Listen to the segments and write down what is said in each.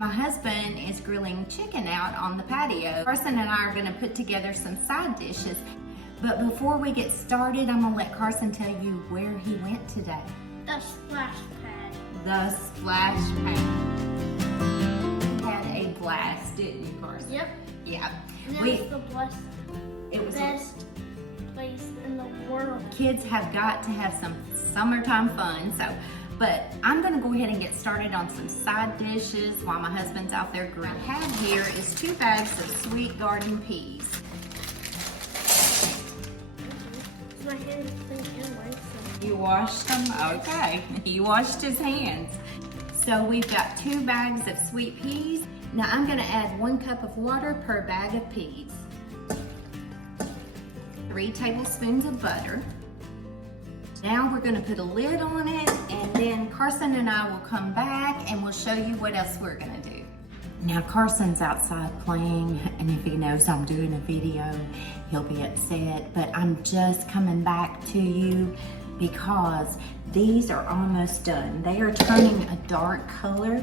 My husband is grilling chicken out on the patio. Carson and I are gonna put together some side dishes. But before we get started, I'm gonna let Carson tell you where he went today. The splash pad. The splash pad. We had a blast, didn't you, Carson? Yep. Yeah. And it was the best place in the world. Kids have got to have some summertime fun, but I'm gonna go ahead and get started on some side dishes while my husband's out there grilling. What I have here is 2 bags of sweet garden peas. My hands clean anyway, so. You washed them? Okay. He washed his hands. So we've got 2 bags of sweet peas. Now I'm gonna add 1 cup of water per bag of peas. 3 tablespoons of butter. Now we're gonna put a lid on it, and then Carson and I will come back and we'll show you what else we're gonna do. Now Carson's outside playing, and if he knows I'm doing a video, he'll be upset, but I'm just coming back to you because these are almost done. They are turning a dark color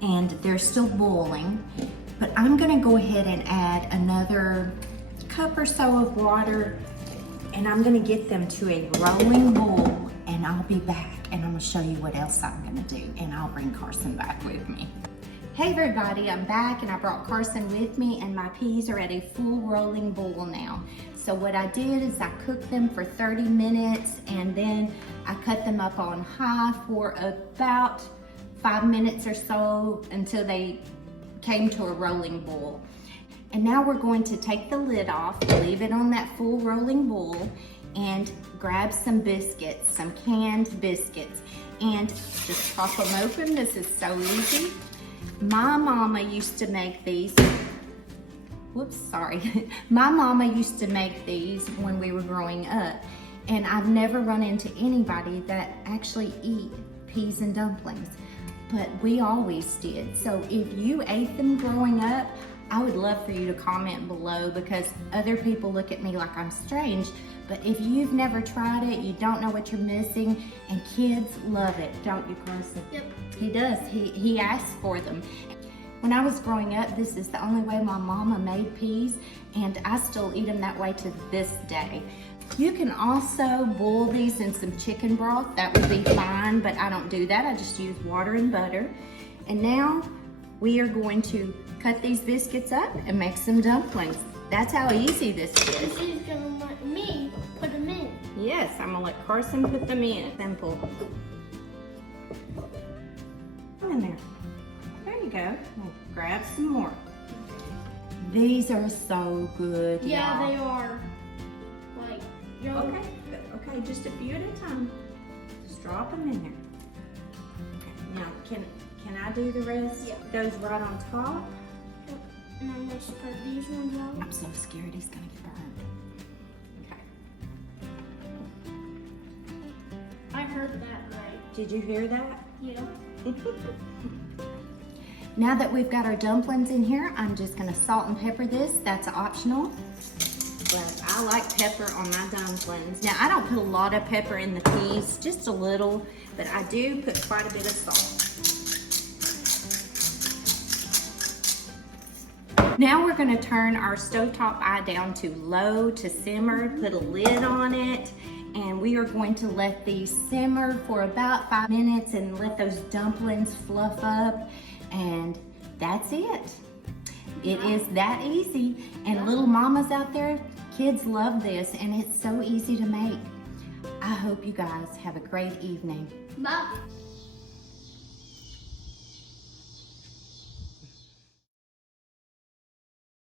and they're still boiling, but I'm gonna go ahead and add another cup or so of water, and I'm gonna get them to a rolling boil, and I'll be back and I'm gonna show you what else I'm gonna do, and I'll bring Carson back with me. Hey everybody, I'm back and I brought Carson with me, and my peas are at a full rolling boil now. So what I did is I cooked them for 30 minutes and then I cut them up on high for about 5 minutes or so until they came to a rolling boil. And now we're going to take the lid off, leave it on that full rolling boil, and grab some biscuits, some canned biscuits, and just pop them open. This is so easy. My mama used to make these. Whoops, sorry. My mama used to make these when we were growing up, and I've never run into anybody that actually eat peas and dumplings, but we always did. So if you ate them growing up, I would love for you to comment below, because other people look at me like I'm strange, but if you've never tried it, you don't know what you're missing, and kids love it, don't you, Carson? Yep. He does, he asks for them. When I was growing up, this is the only way my mama made peas, and I still eat them that way to this day. You can also boil these in some chicken broth, that would be fine, but I don't do that, I just use water and butter. And now we are going to cut these biscuits up and make some dumplings. That's how easy this is. She's gonna let me put them in. Yes, I'm gonna let Carson put them in. Simple. Come in there. There you go. We'll grab some more. These are so good, Yeah, y'all. they are. Like, Okay, good. Okay, just a few at a time. Just drop them in there. Okay, now can I do the rest? Yeah. Those right on top? and I'm gonna spread these ones out. I'm so scared he's gonna get burned. Okay. I heard that right. Did you hear that? Yeah. Now that we've got our dumplings in here, I'm just gonna salt and pepper this. That's optional, but I like pepper on my dumplings. Now I don't put a lot of pepper in the peas, just a little, but I do put quite a bit of salt. Now we're gonna turn our stovetop eye down to low to simmer, put a lid on it, and we are going to let these simmer for about 5 minutes and let those dumplings fluff up, and that's it. It is that easy, and little mamas out there, kids love this, and it's so easy to make. I hope you guys have a great evening. Bye.